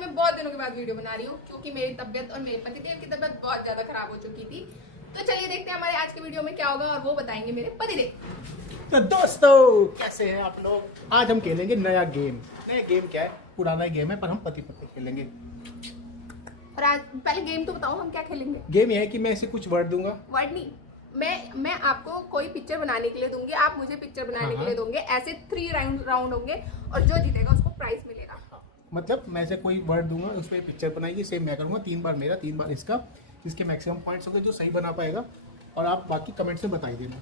मैं बहुत दिनों के बाद वीडियो बना रही हूँ क्योंकि मेरी तबीयत और मेरे पतिदेव की तबीयत बहुत ज्यादा खराब हो चुकी थी। तो चलिए देखते हैं हमारे आज के वीडियो में क्या होगा और वो बताएंगे मेरे पतिदेव। तो दोस्तों कैसे हैं आप लोग। आज हम खेलेंगे नया गेम। नया गेम क्या है, पुराना गेम है पर हम पति पत्नी खेलेंगे। और आज पहले गेम तो बताओ हम क्या खेलेंगे। गेम यह है कि मैं इसे कुछ वर्ड दूंगा। वर्ड नहीं, मैं आपको कोई पिक्चर बनाने के लिए दूंगी, आप मुझे पिक्चर बनाने के लिए दोगे। ऐसे 3 राउंड होंगे और जो जीतेगा उसको प्राइज मिलेगा। मतलब मैं से कोई वर्ड दूंगा, उस पर पिक्चर बनाएगी, सेम मैं करूंगा। 3 बार मेरा 3 बार इसका, जिसके मैक्सिमम पॉइंट्स होंगे जो सही बना पाएगा। और आप बाकी कमेंट में बताई देना।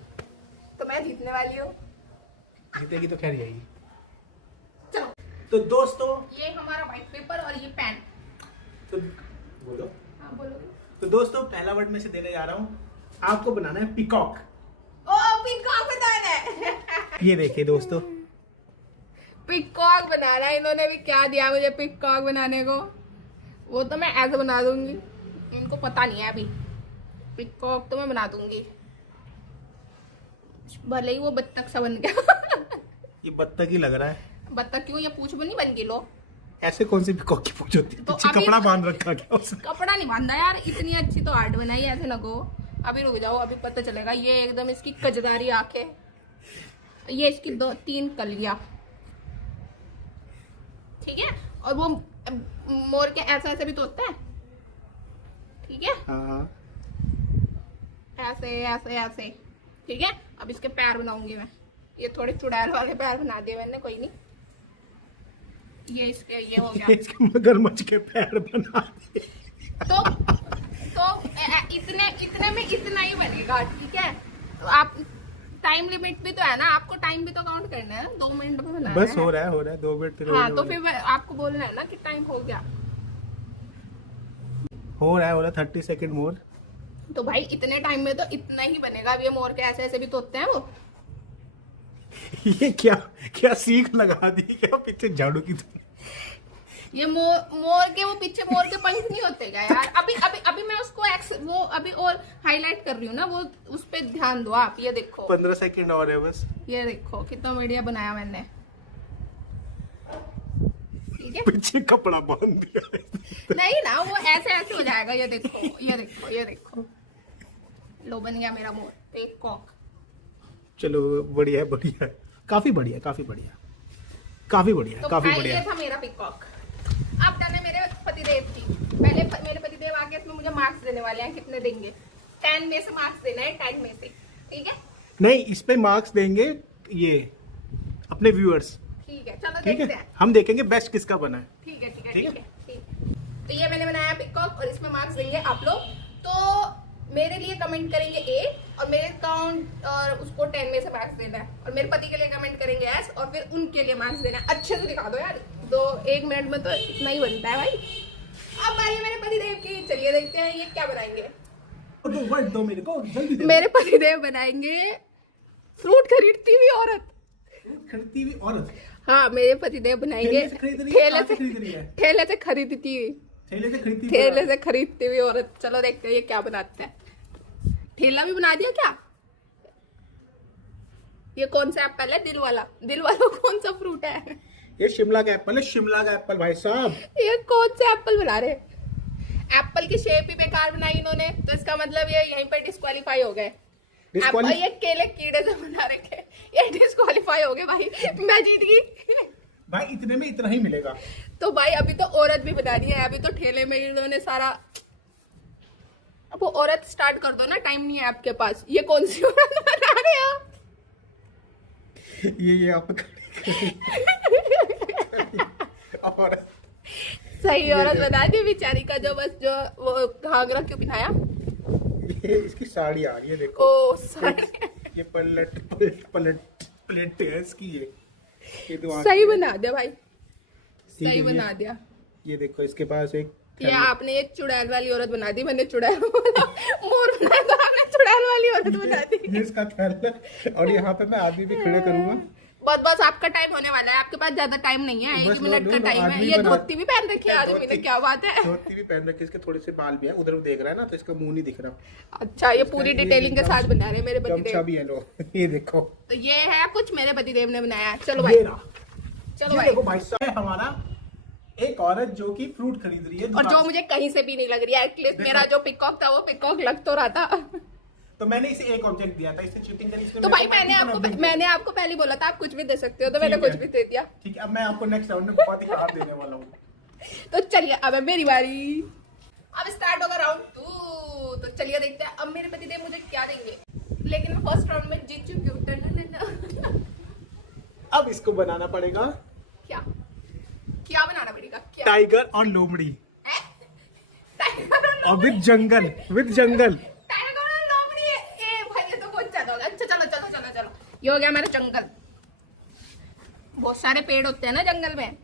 तो मैं जीतने वाली हूँ। जीतेगी तो खैर यही। चलो तो दोस्तों ये हमारा व्हाइट पेपर और ये पेन। तो बोलो। हाँ बोलो। तो दोस्तों पहला वर्ड में से देने जा रहा हूँ, आपको बनाना है पिकॉक। ओ पिकॉक बनाना है। ये देखिए दोस्तों, पिकॉक बनाना है। इन्होंने भी क्या दिया मुझे पिकॉक बनाने को। वो तो मैं ऐसे बना दूंगी, इनको पता नहीं है अभी। पिकॉक तो मैं बना दूंगी, भले ही वो बत्तख सा बन गया। ये बत्तख ही लग रहा है। बत्तख क्यों, ये पूछ बनी बन गई लो। ऐसे कौन सी पिकॉक की पूछ होती है? तो पीछे अभी- कपड़ा बांध रखा क्या उसने? कपड़ा नहीं बांधा यार, इतनी अच्छी तो आर्ट बनाई, ऐसे लगो। अभी रुक जाओ, अभी पता चलेगा। ये एकदम इसकी कजदारी आंखें, ये इसकी 2-3 कलियां, ठीक है। और वो मोर के ऐसे ऐसे भी तो होता है, ठीक है। हाँ ऐसे ऐसे ऐसे, ठीक है। अब इसके पैर बनाऊंगी मैं। ये थोड़े चुड़ैल वाले पैर बना दिए मैंने, कोई नहीं। ये इसके ये हो गया। इसके मगरमच्छ के पैर बना दिए। तो इतने में इतना ही बनेगा, ठीक है। तो आप टाइम लिमिट भी तो है ना, आपको टाइम भी तो काउंट करना है। 2 मिनट में बनाना बस है। हो रहा है 2 मिनट फिर हाँ तो फिर आपको बोलना है ना कि टाइम हो गया। हो रहा है 30 सेकंड मोर। तो भाई इतने टाइम में तो इतना ही बनेगा। अब ये मोर के ऐसे ऐसे भी तो होते हैं वो। ये क्या क्या सीख लगा दी क्या पीछे झाड़ू की तरह? ये मोर के वो पीछे मोर के पंख नहीं होते क्या यार। अभी मैं उसको वो अभी और हाईलाइट कर रही हूँ ना, वो उस पे ध्यान दो आप। ये देखो 15 सेकंड और है बस। ये देखो कितना बढ़िया बनाया मैंने, ठीक है। पीछे कपड़ा बांध दिया। नहीं ना, वो ऐसे ऐसे हो जाएगा। ये देखो ये देखो ये देखो, लो बन गया मेरा मोर पिकॉक। चलो बढ़िया है, बढ़िया है, काफी बढ़िया, काफी बढ़िया, काफी बढ़िया, तो काफी भाई बढ़िया। ये था मेरा पिकॉक। अब जाने मेरे पतिदेव की। पहले मेरे पतिदेव आके इसमें मुझे मार्क्स देने वाले हैं। कितने देंगे? 10 में से मार्क्स देना है, 10 में से, ठीक है। नहीं, इस पे मार्क्स देंगे ये अपने व्यूअर्स, ठीक है चलो ठीक देखते है। हैं। हम देखेंगे बेस्ट किसका बना है। ठीक है ठीक है ठीक है? ठीक है ठीक। तो ये मैंने बनाया पिकॉक और इसमें मार्क्स देंगे आप लोग। तो मेरे लिए कमेंट करेंगे A और मेरे अकाउंट और उसको 10 में से मार्क्स देना है। और मेरे पति के लिए कमेंट करेंगे S और फिर उनके लिए मार्क्स देना है। अच्छे से दिखा दो यार, 1 मिनट में तो इतना ही बनता है भाई। अब बारी मेरे पतिदेव की, चलिए देखते हैं ये क्या बनाएंगे। तो वर्ड दो मेरे को, जल्दी दे। मेरे पतिदेव बनाएंगे फ्रूट खरीदती हुई औरत। खरीदती हुई औरत। हाँ मेरे पतिदेव बनाएंगे ठेले से खरीद रही है, ठेले कहाँ से से खरीद रही है? ठेले से खरीदती हुई, ठेले से खरीदती हुई ठेले औरत। से खरीदती हुई औरत। चलो देखते हैं ये क्या बनाते हैं। ठेला भी बना दिया क्या? ये कौन सा एप्पल है? दिल वाला। दिल वाला कौन सा फ्रूट है? ये शिमला का एप्पल है, शिमला का एप्पल भाई साहब। ये कौन सा एप्पल बना रहे? एप्पल की शेप ही बेकार बनाई इन्होंने, तो इसका मतलब ये यहीं पर डिस्क्वालीफाई हो गए। ये केले कीड़े से बना रखे, ये डिस्क्वालीफाई हो गए भाई। मैं जीत गई। भाई इतने में इतना ही मिलेगा। तो भाई अभी तो औरत भी बनानी है। अभी तो ठेले में इन्होंने सारा। अब वो औरत स्टार्ट कर दो ना, टाइम नहीं है आपके पास। ये कौन सी औरत बना रहे हो? ये आप और सही औरत बना दी बेचारी का, जो बस जो वो घाघरा क्यों पहनाया? ये इसकी साड़ी आ रही है देखो। ओ सही ये पलट पलट पलट पलट है इसकी। ये तो सही बना दिया भाई, ठीक है, सही बना दिया। ये देखो इसके पास एक ये आपने एक चुड़ैल वाली औरत बना दी, मैंने चुड़ैल वाला मोर बनाया तो आपने चुड़ैल वाली औरत बना दी। ये इसका थैला है। और यहाँ पे मैं आदमी भी खड़े करूंगा। बस आपका टाइम होने वाला है। आपके पास ज्यादा टाइम नहीं है, 1 बस मिनट लो, का लो, टाइम है। आदमी ये बना- धोती भी पहन रखी है आदमी ने, क्या बात है। धोती भी पहन रखी, इसके थोड़े से बाल भी है, उधर देख रहा है ना तो इसका मुंह नहीं दिख रहा। अच्छा ये पूरी डिटेलिंग के साथ बना रहे हैं मेरे गमछा पतिदेव। भी है लो। ये देखो, तो ये है कुछ मेरे पतिदेव ने बनाया है। चलो भाई ये रहा। चलो ये भाई देखो भाई साहब हमारा एक औरत जो कि फ्रूट खरीद रही है और दुकान जो से। मुझे कहीं से भी नहीं लग रही है, एटलीस्ट मेरा जो पिकॉक था वो पिकॉक लग तो रहा था। तो मैंने इसे एक ऑब्जेक्ट दिया था, इसे चीटिंग करी इसने तो मेरे भाई को मैंने तीन आपको object दिए। मैंने आपको पहले बोला था आप कुछ भी दे सकते हो, तो मैंने ठीक कुछ है। भी दे दिया। ठीक है, अब मैं आपको नेक्स्ट राउंड में बहुत ही खराब देने वाला हूँ। तो चलिए अब है मेरी बारी। अब स्टार्ट होगा राउंड 2। तो चलिए देखते हैं अब मेरे पतिदेव मुझे क्या देंगे। लेकिन मैं फर्स्ट राउंड में जीत चुकी हूँ। अब इसको बनाना पड़ेगा क्या क्या बनाना पड़ेगा? क्या टाइगर और लोमड़ी, है? टाइगर और और with jungle, with jungle. Tiger और लोमड़ी। ए भाई ये तो बहुत ज्यादा होगा। अच्छा चलो चलो चलो चलो, ये हो गया हमारा जंगल। बहुत सारे पेड़ होते हैं ना जंगल में।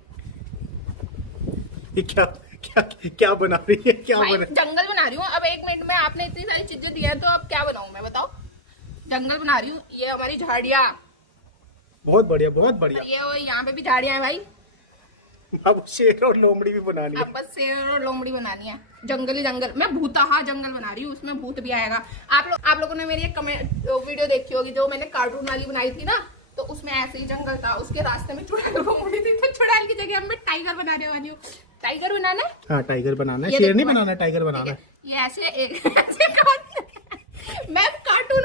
ये क्या क्या क्या बना रही है, क्या भाई बना? जंगल बना रही हूँ। अब 1 मिनट में आपने इतनी सारी चीजें दी हैं, तो अब क्या बनाऊं मैं, बताओ। जंगल बना रही हूँ। ये हमारी झाड़ियाँ, बहुत बढ़िया, बहुत और बढ़िया। ये यहाँ पे भी झाड़ियाँ हैं भाई। अब शेर और लोमड़ी भी बनानी है। अब बस शेर और लोमड़ी बनानी है। जंगल ही जंगल। मैं भूतहा जंगल बना रही हूँ, उसमें भूत भी आएगा। आप लोगों ने मेरी एक कमेंट वीडियो देखी होगी जो मैंने कार्टून वाली बनाई थी ना, तो उसमें ऐसे ही जंगल था, उसके रास्ते में चुड़ैल लोमड़ी थी, तो चुड़ैल की जगह मैं टाइगर बनाने वाली हूँ। टाइगर बनाना है। हाँ, टाइगर बनाना है, ये शेर देखो नहीं भाई। बनाना, टाइगर बनाना है। ये ऐसे ऐसे मैं कार्टून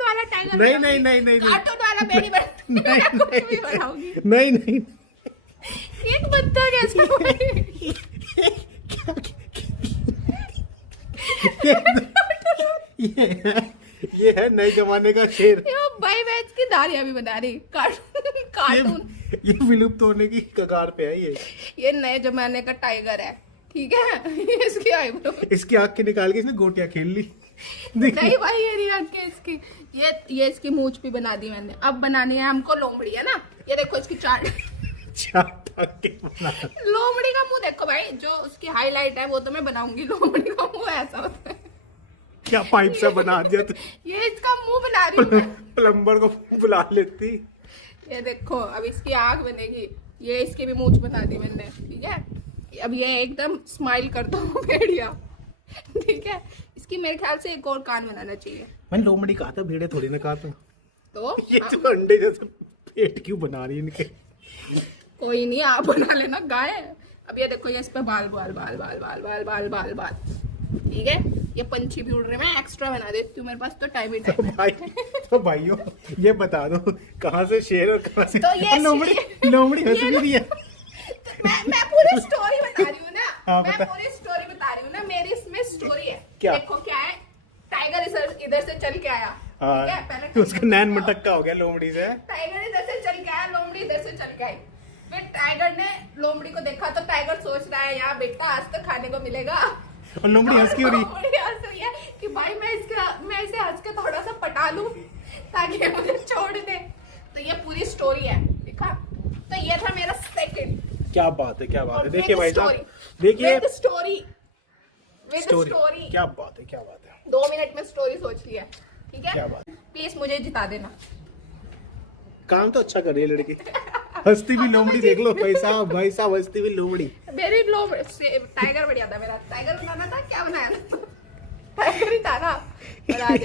वाला टाइगर नहीं, बनाऊंगी। नहीं, नहीं, नहीं, नहीं। कार्टून वाला मैं नहीं नहीं, मैं कुछ भी नहीं। बनाऊंगी। नहीं नहीं एक बंदा कैसे ये है नए जमाने का शेर। भाई मैं इसकी दाढ़ियां भी बना रही। कार्टून ये विलुप्त होने की कगार पे है ये। ये नए जमाने का टाइगर है, ठीक है। इसकी आईब्रो इसकी आंख के निकाल के इसने गोटियां खेल ली। नहीं भाई, ये नहीं आंखें इसकी। ये इसकी मूंछ भी बना दी मैंने। अब बनानी है हमको लोमड़ी, है ना। ये देखो इसकी चार टांगे बना। लोमड़ी का मुंह देखो भाई, जो उसकी हाईलाइट है वो तो मैं बनाऊंगी। लोमड़ी का मुंह ऐसा होता है। क्या पाइप से बना दिया तू? ये इसका मुंह बना रही हूँ मैं। प्लम्बर को बुला लेती। ये देखो अब इसकी आंख बनेगी। ये इसकी भी मूंछ बना दी मैंने, ठीक है। अब ये एकदम स्माइल करता हूँ भेड़िया, ठीक है। इसकी मेरे ख्याल से एक और कान बनाना चाहिए। मैंने लोमड़ी कहा था, भेड़े थोड़ी ना कहा था। तो ये तो अंडे जैसे पेट क्यों बना रही है इनके? कोई नहीं, आप बना लेना गाय। अब ये देखो, ये इस पे बाल बाल बाल बाल बाल बाल बाल बाल बाल, ठीक है। ये पंछी भी उड़ रहे हैं, मैं एक्स्ट्रा बना देती हूँ, मेरे पास तो टाइम ही तो टाइम है। भाई, तो भाइयों ये बता दो कहाँ से शेर और कहाँ से तो ये लोमड़ी? लोमड़ी हंस भी रही है। तो मैं पूरी स्टोरी बता रही हूँ ना। हाँ, मैं बता। पूरी स्टोरी बता रही हूँ ना। मेरी इसमें स्टोरी है। क्या? देखो क्या है। टाइगर इधर से चल के आया, ठीक है। पहले तो उसका नैन मटक्का हो गया लोमड़ी से। टाइगर इधर से चल के आया, लोमड़ी इधर से चल के आई। फिर टाइगर ने लोमड़ी को देखा, तो टाइगर सोच रहा है यार बेटा आज तो खाने को मिलेगा। और लोमड़ी हंस क्यों रही? लोमड़ी हंस रही है कि भाई मैं इसे हंस के थोड़ा सा पटा लूं ताकि ये मुझे छोड़ दे। तो ये पूरी स्टोरी है, देखा। तो ये था मेरा सेकंड। क्या बात है, क्या बात है। और देखिए with भाई story, साहब, देखिए with story। क्या बात है, क्या बात है। 2 मिनट में स्टोरी सोच लिया, ठीक है। क्या बात है। प्लीज मुझे जिता देना। काम तो अच्छा कर रही है लड़की। हंसती भी लोमड़ी देख लो भाई साहब, भाई साहब हंसती भी लोमड़ी। मेरी टाइगर बढ़िया था। मेरा टाइगर बनाना था, क्या बनाया था? टाइगर ही था ना। बना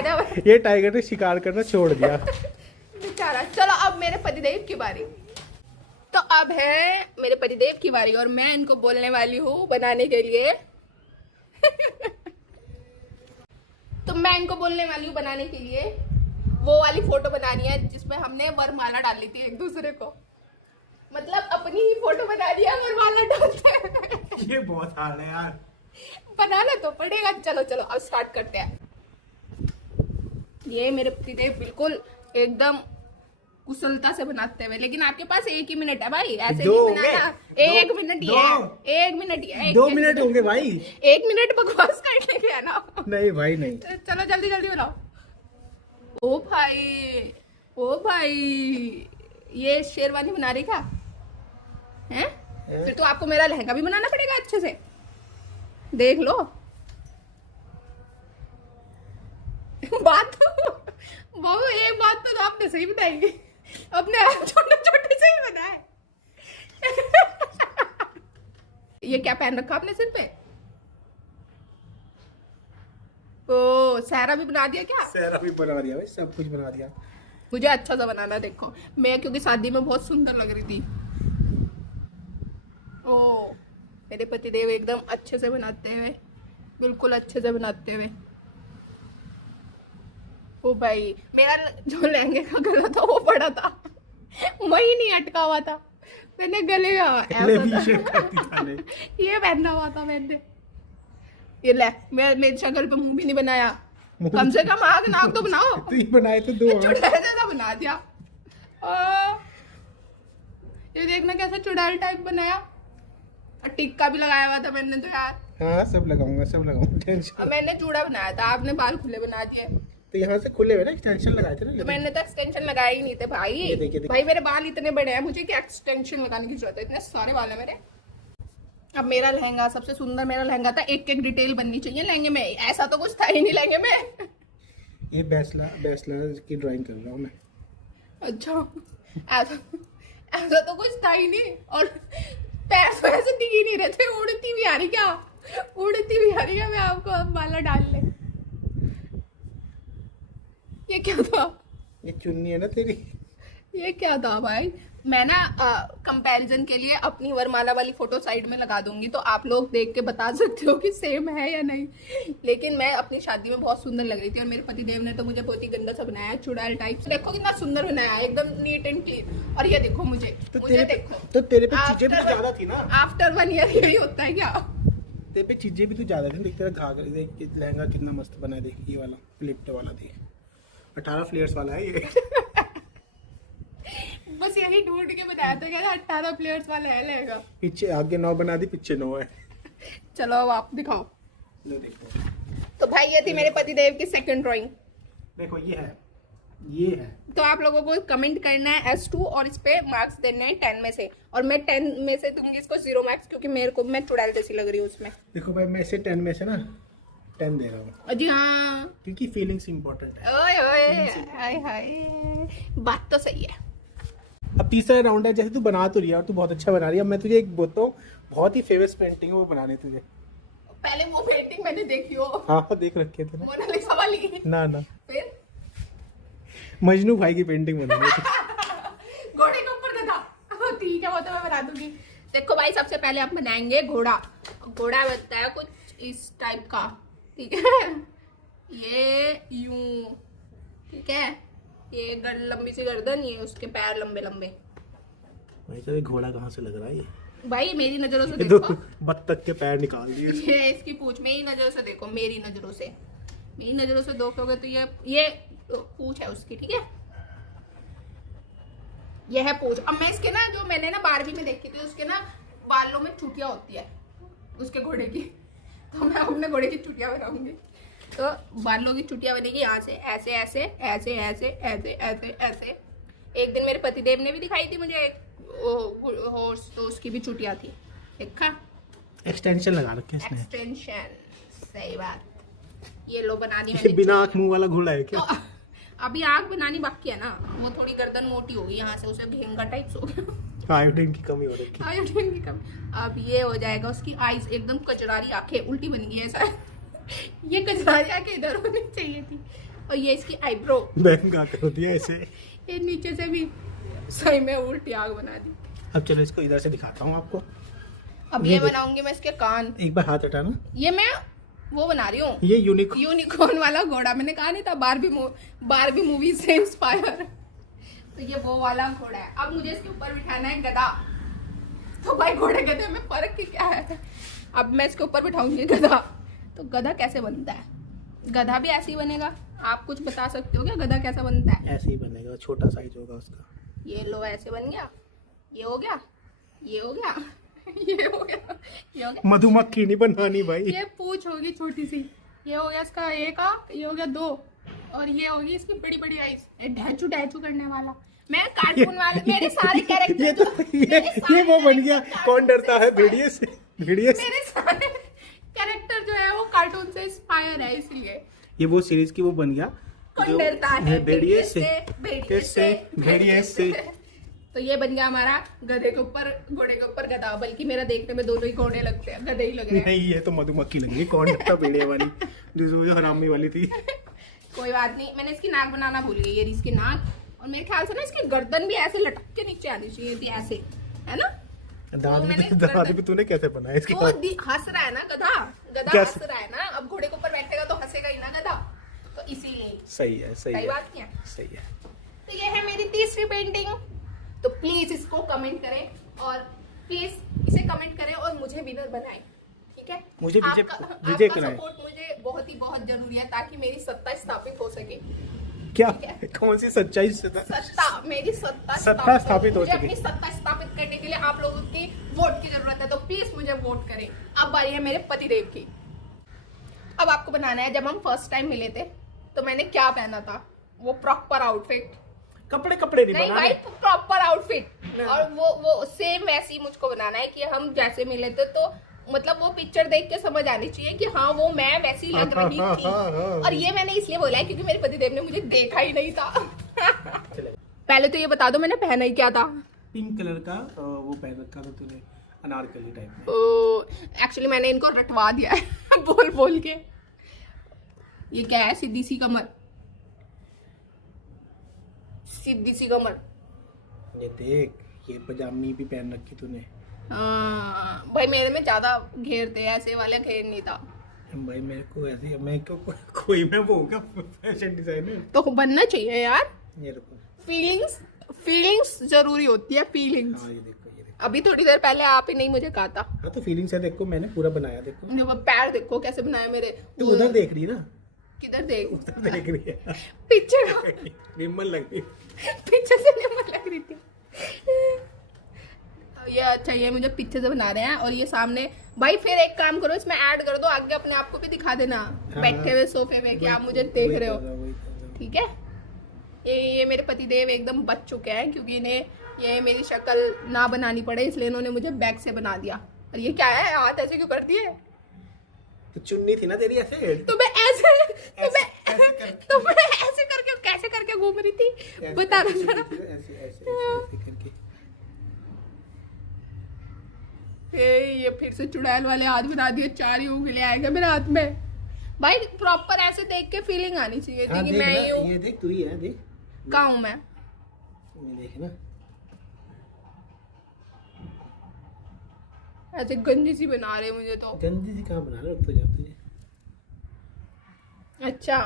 दिया। ये टाइगर ने शिकार करना छोड़ दिया। बेचारा। चलो अब मेरे पतिदेव की बारी। तो अब है मेरे पतिदेव की बारी, और मैं इनको बोलने वाली हूँ बनाने के लिए। तो मैं इनको बोलने वाली हूँ बनाने के लिए वो वाली फोटो बनानी है जिसमें हमने वरमाला डाली थी एक दूसरे को। मतलब अपनी ही फोटो बना दिया, वरमाला डालते हैं। ये बहुत हाल है यार। बनाना तो पड़ेगा। चलो चलो अब स्टार्ट करते हैं। ये मेरे पतिदेव बिल्कुल एकदम कुशलता से बनाते हुए, लेकिन आपके पास 1 ही मिनट है भाई, ऐसे दो नहीं होंगे। बनाना। दो- 1 मिनट ही है, 1 मिनट ही है। 2 मिनट होंगे भाई। 1 मिनट बकवास करने के है ना। नहीं भाई नहीं। चलो जल्दी जल्दी बनाओ। ओ भाई, ओ भाई, ये शेरवानी बना रही क्या हैं? फिर तो आपको मेरा लहंगा भी बनाना पड़ेगा अच्छे से, देख लो। बात बाबू एक बात तो आपने सही बताएंगे, अपने छोटे छोटे से ही बनाए। ये क्या पहन रखा आपने सिर पे? ओ सहरा भी बना दिया क्या? सहरा भी बना दिया भाई, सब कुछ बना दिया। मुझे अच्छा सा बनाना। देखो मैं क्योंकि शादी में बहुत सुंदर लग रही थी। ओ मेरे पतिदेव एकदम अच्छे से बनाते हुए, बिल्कुल अच्छे से बनाते हुए। ओ भाई मेरा जो लहंगे का गला था वो बड़ा था, वही नहीं अटका हुआ था, मैंने गले का ये पहना हुआ था मैंने। ये ले मेरे शक्ल पे मुंह भी नहीं बनाया, कम से कम आग नाक तो बनाओ। तो ये बनाए थे 2 चुड़ैल जैसा बना दिया। ये देखना कैसा चुड़ैल टाइप बनाया, और टिक्का भी लगाया हुआ था मैंने तो यार। हाँ सब लगाऊंगा टेंशन। मैंने चूड़ा बनाया था, आपने बाल खुले बना दिए। तो यहाँ से खुले हुए ना एक्सटेंशन लगाए थे ना। तो मैंने तो एक्सटेंशन लगाए ही नहीं थे भाई। ये देखिए। भाई मेरे बाल इतने बड़े हैं, मुझे क्या एक्सटेंशन लगाने की जरूरत है, इतने सारे बाल है मेरे। अब मेरा लहंगा सबसे सुंदर मेरा लहंगा था, एक एक डिटेल बननी चाहिए लहंगे में, ऐसा तो कुछ था ही नहीं लहंगे में। ये बैसला की ड्राइंग कर रहा हूँ मैं। अच्छा ऐसा तो कुछ था ही नहीं, और पैर तो ऐसे दिख ही नहीं रहे थे। उड़ती भी आ रही क्या, उड़ती भी आ रही है, मैं आपको अब माला डाल ले। ये क्या था? ये चुन्नी है ना तेरी। ये क्या था भाई? मैं ना कंपैरिजन के लिए अपनी वरमाला वाली फोटो साइड में लगा दूंगी, तो आप लोग देख के बता सकते हो कि सेम है या नहीं। लेकिन मैं अपनी शादी में बहुत सुंदर लग रही थी, और मेरे पतिदेव ने तो मुझे बहुत ही गंदा सा बनाया, चुड़ैल टाइप। देखो कितना सुंदर बनाया है, एकदम नीट एंड क्लीन। और ये देखो मुझे देखो, तो तेरे पे चीजें भी ज्यादा थी ना। आफ्टर 1 ईयर यही होता है क्या? तेरे पे चीजें भी तो ज्यादा थी। देख तेरा घाघरा, देख लहंगा कितना मस्त बना है। देख ये वाला फ्लिप्ड वाला, देख 18 फ्लेयर्स वाला है ये। बस यही ढूंढ के बनाया था क्या 18 प्लेयर्स वाला है लहंगा। पीछे आगे 9 बना दी, पीछे 9 है। चलो अब आप दिखाओ। लो देखो। तो भाई ये थी मेरे पतिदेव की सेकंड ड्राइंग। देखो ये है। तो आप लोगों को कमेंट करना है S2 और इस पे मार्क्स देने हैं 10 में से, और मैं 10 में से दूंगी इसको 0 मार्क्स, क्योंकि मैं चुड़ैल जैसी लग रही हूँ उसमें। देखो भाई मैं इसे 10 में से ना 10 दे रहा हूँ। जी हाँ, क्योंकि फीलिंग्स इंपॉर्टेंट है। ओए ओए हाय हाय, बात तो सही है। अब तीसरा राउंड है। जैसे तू बना तो रही है और तू बहुत अच्छा बना रही है, मैं तुझे एक बोलता हूँ, बहुत ही फेमस पेंटिंग है वो बनाने तुझे। पहले वो पेंटिंग मैंने देखी हो। हाँ देख रखे थे ना। मोनालिसा वाली। ना फिर मजनू भाई की पेंटिंग बनानी थी। घोड़े के ऊपर गधा। ठीक है वो तो मैं बना दूंगी। देखो भाई सबसे पहले आप बनाएंगे घोड़ा। घोड़ा बनता है कुछ इस टाइप का, ठीक है। ये यूं, ठीक है। ये लंबी सी गर्दन, ये उसके पैर लंबे लंबे। भाई तो ये घोड़ा कहाँ से लग रहा है ये? भाई मेरी नजरों से तो देखो। बत्तख के पैर निकाल दिए। ये इसकी पूंछ, मेरी नजरों से देखो, मेरी नजरों से देखोगे तो ये पूंछ है उसकी, ठीक है। ये है पूंछ। अब मैं इसके ना, जो मैंने ना बारहवीं में देखी थी, उसके ना बालों में चुटिया होती है उसके घोड़े की, तो मैं अपने घोड़े की चुटिया बनाऊंगी। तो बालों की चुटिया बनेगी यहाँ से, ऐसे ऐसे ऐसे ऐसे ऐसे ऐसे ऐसे। एक दिन मेरे पतिदेव ने भी दिखाई थी मुझे हॉर्स, तो उसकी भी चुटिया थी, देखा। एक्सटेंशन लगा रखे इसने। एक्सटेंशन, सही बात। ये लो बना दी ये मैंने। बिना आँख मुंह वाला घोड़ा है क्या? तो अभी आग बनानी बाकी है ना, वो थोड़ी गर्दन मोटी होगी यहाँ से, उसे घेंगा टाइप हो गया। आयोडीन की कमी हो रही है। आयोडीन की कमी। अब ये हो जाएगा, उसकी आईज एकदम कचरारी आंखें, उल्टी बन गई है ऐसा। ये कचरारी आंखें इधर होनी चाहिए थी। और ये इसकी आईब्रो महंगा कर दिया इसे। ये नीचे से भी सही में उल्टी आग बना दी। अब चलो इसको इधर से दिखाता हूँ आपको। अब ये बनाऊंगी मैं इसके कान। एक बार हाथ हटाना। ये मैं वो बना रही हूँ, ये यूनिकॉर्न वाला घोड़ा। मैंने कहा नहीं था बारबी मूवी से इंस्पायर। तो ये वो वाला घोड़ा है। अब मुझे इसके ऊपर बिठाना है गधा। तो भाई घोड़े गधे में फर्क क्या है? अब मैं इसके ऊपर बिठाऊंगी गधा। तो गधा कैसे बनता है? गधा भी ऐसे ही बनेगा। आप कुछ बता सकते हो क्या गधा कैसा बनता है? ऐसे ही बनेगा, छोटा साइज होगा उसका। ये लो ऐसे बन गया, ये हो गया, ये हो गया, ये हो गया, ये हो गया। मधुमक्खी नहीं बनानी भाई। ये पूंछ होगी छोटी सी, ये हो गया इसका एक आंख, ये हो गया 2, और ये होगी इसकी बड़ी बड़ी आईज। ढैचू ढैचू करने वाला मैं कार्टून वाले, मेरे सारे कैरेक्टर ये वो बन गया। कौन डरता है भेड़िए से? भेड़िए से। मेरे सारे कैरेक्टर जो है वो कार्टून से इंस्पायर है, इसलिए ये वो सीरीज की वो बन गया। कौन डरता है भेड़िए से, भेड़िए से, भेड़िए से। तो ये बन गया हमारा गधे के ऊपर, घोड़े के ऊपर गधा। बल्कि मेरा देखने में दोनों ही घोड़े लगते हैं, गधे ही लग रहे हैं। नहीं ये तो मधुमक्खी लग रही है। कौन डरता भेड़िए वाली, जो हरामी वाली थी। कोई बात नहीं, मैंने इसकी नाक बनाना भूल गई। ये इसकी नाक, और मेरे ख्याल से ना इसकी गर्दन भी ऐसे लटक के नीचे आनी चाहिए थी, ऐसे, है ना? दांत भी तूने कैसे बनाया इसके वो बाद? हंस रहा है ना गधा, गधा कैसे? हंस रहा है ना, अब घोड़े के ऊपर बैठेगा तो हंसेगा ही ना गधा, तो इसीलिए सही है, सही सही है, बात क्या? सही है। तो ये है मेरी तीसरी पेंटिंग। तो प्लीज इसको कमेंट करें और प्लीज इसे कमेंट करें और मुझे विनर बनाएं, ठीक है? मुझे विजय आपका कराएं। सपोर्ट मुझे बहुत जरूरी है ताकि मेरी सत्ता स्थापित हो सके। क्या? ठीक है। कौन सी सच्चाई? सत्ता, मेरी सत्ता स्थापित हो मुझे चुकी। अपनी सत्ता स्थापित करने के लिए आप लोगों की वोट की जरूरत है, तो प्लीज मुझे वोट करें। अब बारी है मेरे पतिदेव की। अब आपको बनाना है, जब हम फर्स्ट टाइम मिले थे तो मैंने क्या पहना था, वो प्रॉपर आउटफिट। कपड़े नहीं नहीं भाई, प्रॉपर आउटफिट, और वो सेम वैसी मुझको बनाना है कि हम जैसे मिले थे, तो मतलब वो पिक्चर देख के समझ आनी चाहिए कि हाँ वो मैं वैसी लग रही थी। और ये मैंने इसलिए बोला है क्योंकि मेरे पतिदेव ने मुझे देखा ही नहीं था। पहले तो ये बता दो मैंने पहना ही क्या था। पिंक कलर का वो पहन रखा था तूने, अनारकली टाइप में। एक्चुअली मैंने इनको रटवा दिया है बोल बोल के। ये क्या है, सीधी सी कमर, सीधी सी कमर। ये देख, ये पजामी भी पहन रखी तूने। भाई मेरे में ज्यादा घेर थे, ऐसे वाला घेर नहीं था। भाई मेरे को ऐसे, मैं कोई मैं वो होगा फैशन डिजाइनर तो बनना चाहिए यार। ये देखो, फीलिंग्स जरूरी होती है, फीलिंग्स। हाँ ये देखो। अभी थोड़ी देर पहले आप ही नहीं मुझे कहा था। हाँ तो फीलिंग्स है, देखो मैंने पूरा बनाया, देखो। पैर देखो कैसे बनाए मेरे। तू उधर देख रही ना, किधर देख? उधर देख रही है। पीछे का, निम्मल लग रही। पीछे से निम्न लग रही थी। ये अच्छा, ये मुझे पीछे से बना रहे हैं और ये सामने। भाई फिर एक काम करो, इसमें ऐड कर दो आगे, अपने आप को भी दिखा देना। हाँ, बैठे हुए सोफे में कि आप मुझे देख रहे हो, ठीक है? ये मेरे पतिदेव एकदम बच चुके हैं क्योंकि इन्हें ये मेरी शक्ल ना बनानी पड़े, इसलिए इन्होंने मुझे बैक से बना दिया। और ये क्या है, हाथ ऐसे क्यों कर दिए? तो चुन्नी थी ना तेरी ऐसे, तो मैं ऐसे करके कैसे करके घूम रही थी, बता रहा जरा। करके। ये फिर से चुड़ैल वाले हाथ बना दिए, 4 ही उंगली आएगा मेरे हाथ में। भाई प्रॉपर ऐसे देख के फीलिंग आनी चाहिए थी कि मैं ही हूँ। ये देख, तू ही है, देख। कहाँ हूँ मैं? ये देख ना, ऐसे गंजी सी बना रहे मुझे तो। गंदी सी कहाँ बना रहे हो, तो जा तुझे। अच्छा,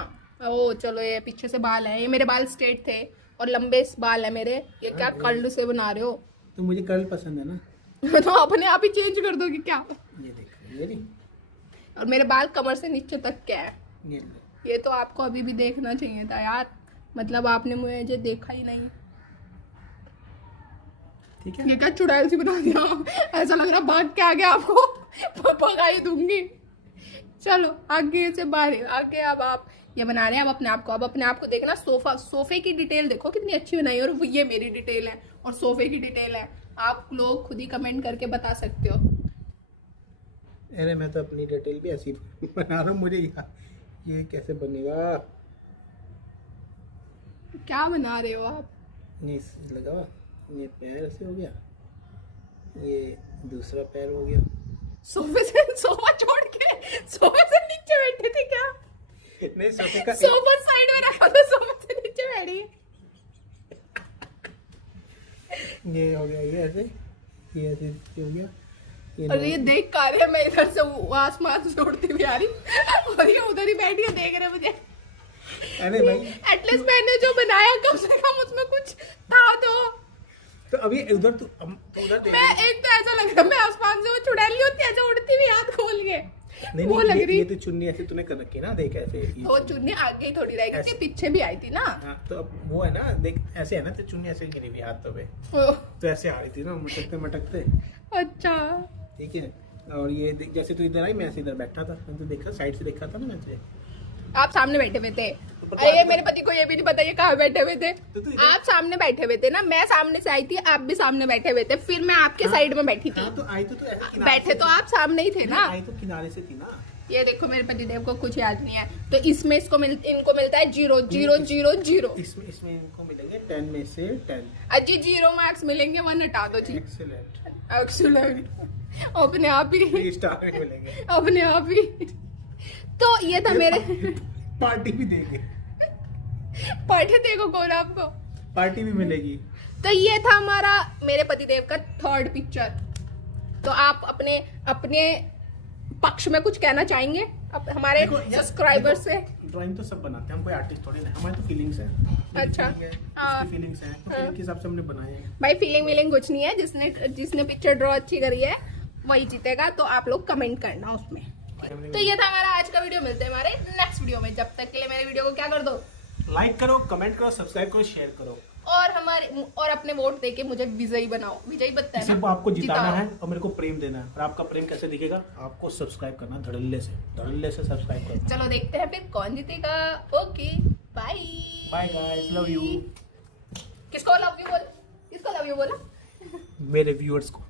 ओ चलो, ये पीछे से बाल है, ये मेरे बाल स्ट्रेट थे और लंबे बाल है मेरे। ये क्या कर्ल से बना रहे हो? तो मुझे कर्ल पसंद है ना। तो अपने आप ही चेंज कर दोगे क्या? ये देख, ये नहीं, और मेरे बाल कमर से नीचे तक क्या है? ये ले। ये तो आपको अभी भी देखना चाहिए था यार, मतलब आपने मुझे देखा ही नहीं। ठीक है। ये क्या चुड़ैल सी बना दिया, ऐसा लग रहा भाग के आगे आपको भगा ही दूंगी। चलो आगे से बाहर, आगे अब आप ये बना रहे हैं। अब अपने आप को देखना। सोफे की डिटेल देखो कितनी अच्छी बनाई है, और ये मेरी डिटेल है और सोफे की डिटेल है। आप लोग खुद ही कमेंट करके बता सकते हो। अरे मैं तो अपनी डिटेल भी ऐसी बना रहा हूँ, मुझे ये कैसे बनेगा? क्या बना रहे हो आप? ये लगा, ये पैर ऐसे हो गया, ये दूसरा पैर हो गया। सोफा छोड़ के सोफे से नीचे बैठे थे क्या? नहीं, सोफे का सोफा साइड में रखा था, सोफे से नीचे बैठी। ये हो गया, ये ऐसे हो गया। और ये देख का रहे, मैं इधर से आसमान से उड़ती हुई आ रही और ये उधर ही बैठी है देख रहे मुझे। अरे भाई, एटलीस्ट मैंने जो बनाया कम से कम उसमें कुछ था तो अभी उधर तू उधर देख। मैं एक तो ऐसा लग रहा, मैं आसमान से वो चुड़ैल होती है ऐसे उड़ती हुई हाथ खोल के, नहीं वो लग रही। ये तो चुन्नी ऐसे तूने कर रखी ना, देख ऐसे। वो चुन्नी आगे ही थोड़ी रहेगी, इसके पीछे भी आई थी ना। हाँ, तो अब वो है ना, देख ऐसे है ना, तो चुन्नी ऐसे गिरी हुई हाथों पे, तो ऐसे आ रही थी ना, मटकते। अच्छा, ठीक है। और ये जैसे तू इधर आई, मैं ऐसे इधर बैठा था, मैंने तो देखा, साइड से देखा था ना मैं तुझे। आप सामने बैठे हुए थे। अरे ये मेरे पति को ये भी नहीं पता ये कहाँ बैठे हुए थे। तो आप सामने बैठे हुए थे ना, मैं सामने से आई थी, आप भी सामने बैठे हुए थे, फिर मैं आपके साइड में बैठी थी। हाँ, तो आई तो ऐसे बैठे तो आप सामने ही थे ना। आई तो किनारे से थी ना। ये देखो मेरे पतिदेव को कुछ याद नहीं है, तो इसमें इनको मिलता है 0 0 0 0। इसमें इनको मिलेंगे 10 में से 10। अजी 0 मार्क्स मिलेंगे, 1 हटा दो जी। एक्सीलेंट। अपने आप ही 3 स्टार मिलेंगे अपने आप ही। तो ये था मेरे पार्टी भी देंगे, पार्टी देखो कौन आपको पार्टी भी मिलेगी। तो ये था हमारा मेरे पतिदेव का 3rd पिक्चर। तो आप अपने अपने पक्ष में कुछ कहना चाहेंगे हमारे सब्सक्राइबर से? ड्राइंग तो सब बनाते हैं, हम कोई आर्टिस्ट थोड़ी ना, हमारे तो फीलिंग्स है। अच्छा, हाँ, फीलिंग्स है, तो फीलिंग के हिसाब से हमने बनाए हैं। भाई फीलिंग कुछ नहीं है, जिसने पिक्चर ड्रॉ अच्छी करी है वही जीतेगा, तो आप लोग कमेंट करना उसमें। तो ये था हमारा आज का वीडियो, मिलते हैं हमारे नेक्स्ट वीडियो में। जब तक के लिए मेरे वीडियो को क्या कर दो, लाइक करो, कमेंट करो, सब्सक्राइब करो, शेयर करो, और अपने वोट देके मुझे विजयी बनाओ। विजयी बनता है सिर्फ ना, आपको जिताना जिताओ। है और मेरे को प्रेम देना है। और आपका प्रेम कैसे दिखेगा? आपको सब्सक्राइब करना, धड़ल्ले से सब्सक्राइब करना। चलो देखते हैं फिर कौन जीतेगा। Okay, bye bye guys, love you. किसको लव यू बोला? मेरे व्यूअर्स को।